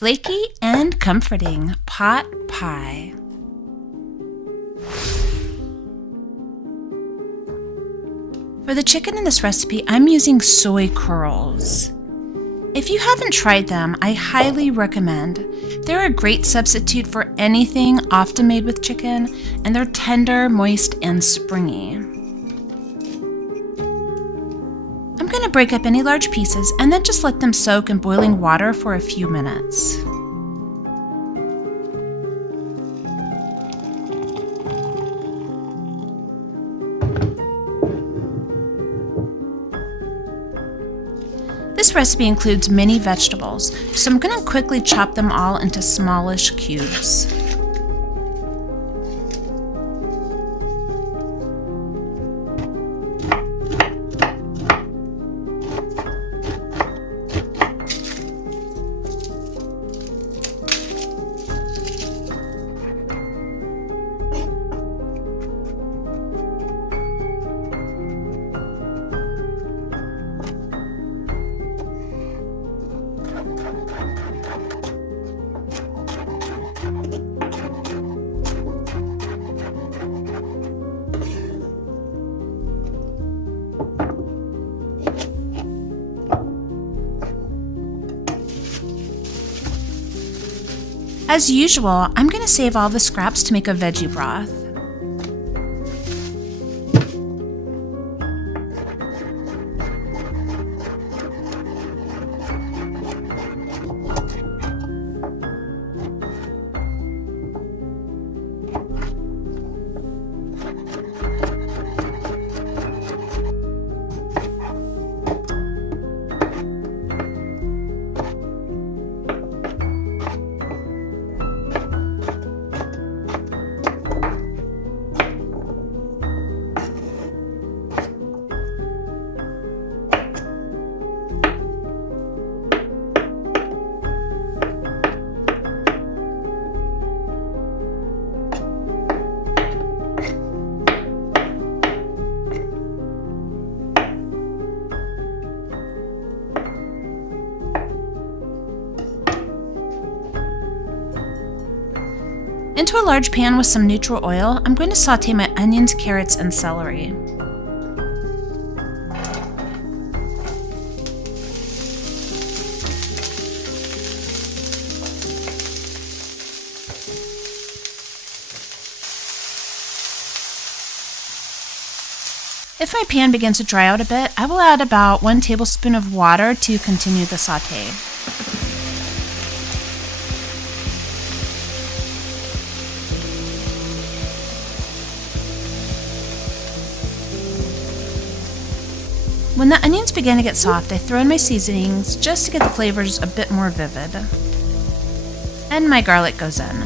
Flaky and comforting pot pie. For the chicken in this recipe, I'm using soy curls. If you haven't tried them, I highly recommend. They're a great substitute for anything often made with chicken, and they're tender, moist, and springy. I'm going to break up any large pieces and then just let them soak in boiling water for a few minutes. This recipe includes many vegetables, so I'm going to quickly chop them all into smallish cubes. As usual, I'm going to save all the scraps to make a veggie broth. Into a large pan with some neutral oil, I'm going to saute my onions, carrots, and celery. If my pan begins to dry out a bit, I will add about 1 tablespoon of water to continue the saute. When the onions begin to get soft, I throw in my seasonings just to get the flavors a bit more vivid. And my garlic goes in.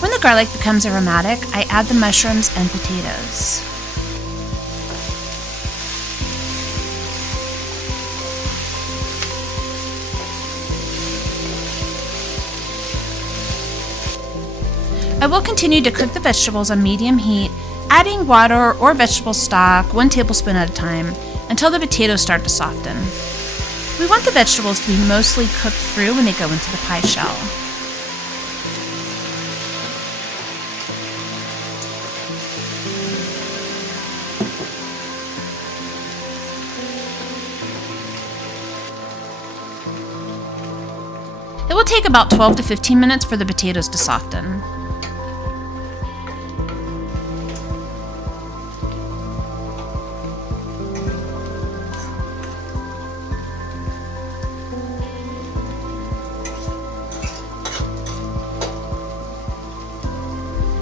When the garlic becomes aromatic, I add the mushrooms and potatoes. I will continue to cook the vegetables on medium heat, adding water or vegetable stock 1 tablespoon at a time until the potatoes start to soften. We want the vegetables to be mostly cooked through when they go into the pie shell. It will take about 12 to 15 minutes for the potatoes to soften.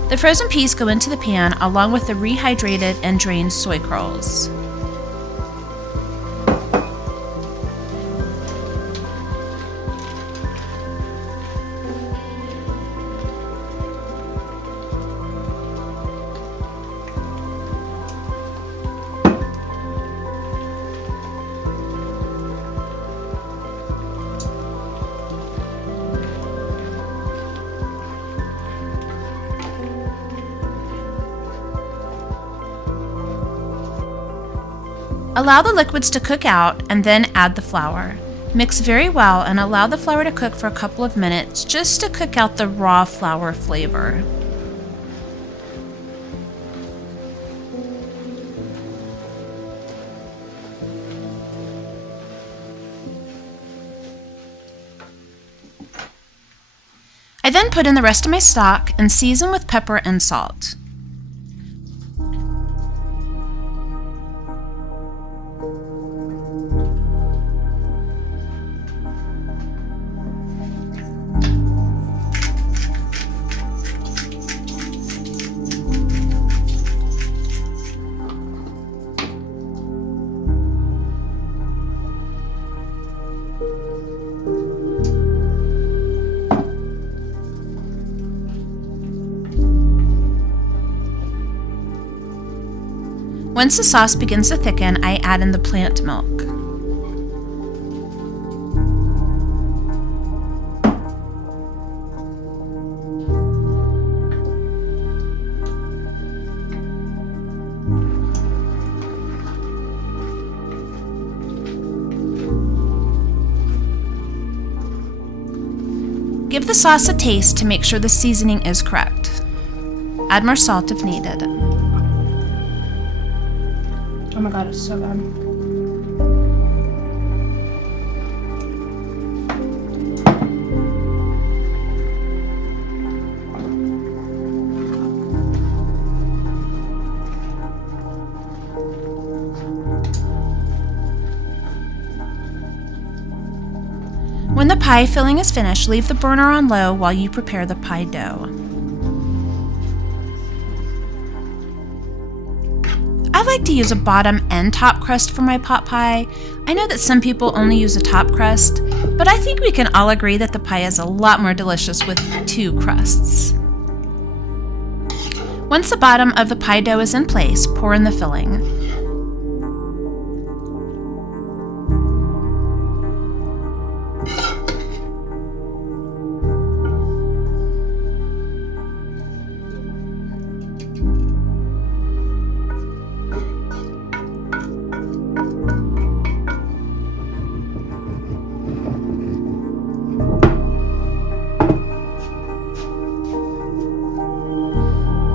The frozen peas go into the pan along with the rehydrated and drained soy curls. Allow the liquids to cook out and then add the flour. Mix very well and allow the flour to cook for a couple of minutes just to cook out the raw flour flavor. I then put in the rest of my stock and season with pepper and salt. Once the sauce begins to thicken, I add in the plant milk. Give the sauce a taste to make sure the seasoning is correct. Add more salt if needed. Oh my god, it's so good. When the pie filling is finished, leave the burner on low while you prepare the pie dough. I like to use a bottom and top crust for my pot pie. I know that some people only use a top crust, but I think we can all agree that the pie is a lot more delicious with two crusts. Once the bottom of the pie dough is in place, pour in the filling.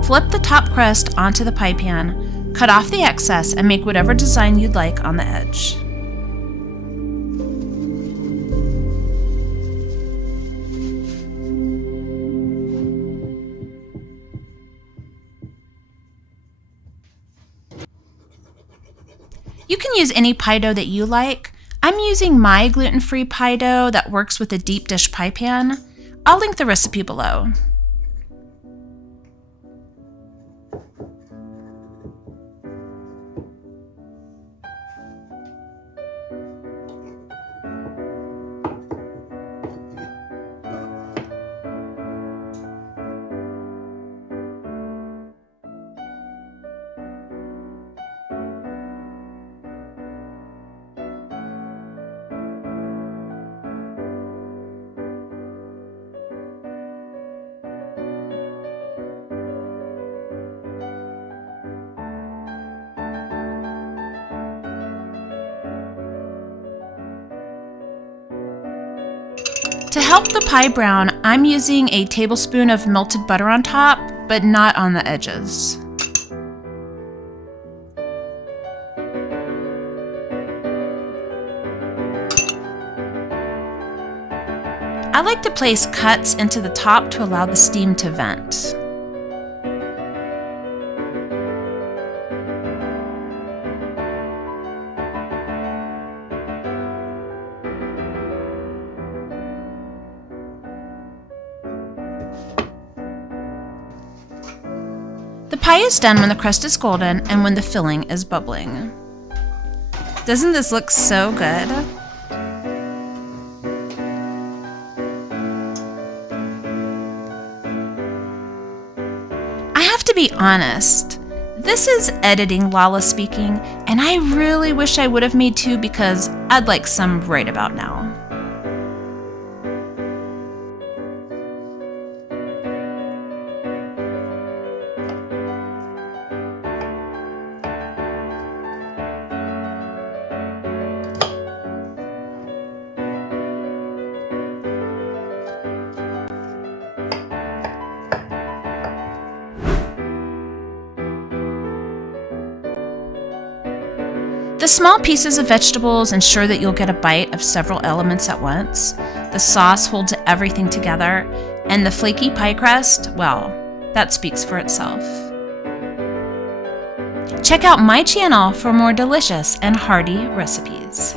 Flip the top crust onto the pie pan, cut off the excess, and make whatever design you'd like on the edge. You can use any pie dough that you like. I'm using my gluten-free pie dough that works with a deep dish pie pan. I'll link the recipe below. To help the pie brown, I'm using a tablespoon of melted butter on top, but not on the edges. I like to place cuts into the top to allow the steam to vent. The pie is done when the crust is golden and when the filling is bubbling. Doesn't this look so good? I have to be honest, this is editing Lala speaking, and I really wish I would have made two because I'd like some right about now. The small pieces of vegetables ensure that you'll get a bite of several elements at once. The sauce holds everything together, and the flaky pie crust, well, that speaks for itself. Check out my channel for more delicious and hearty recipes.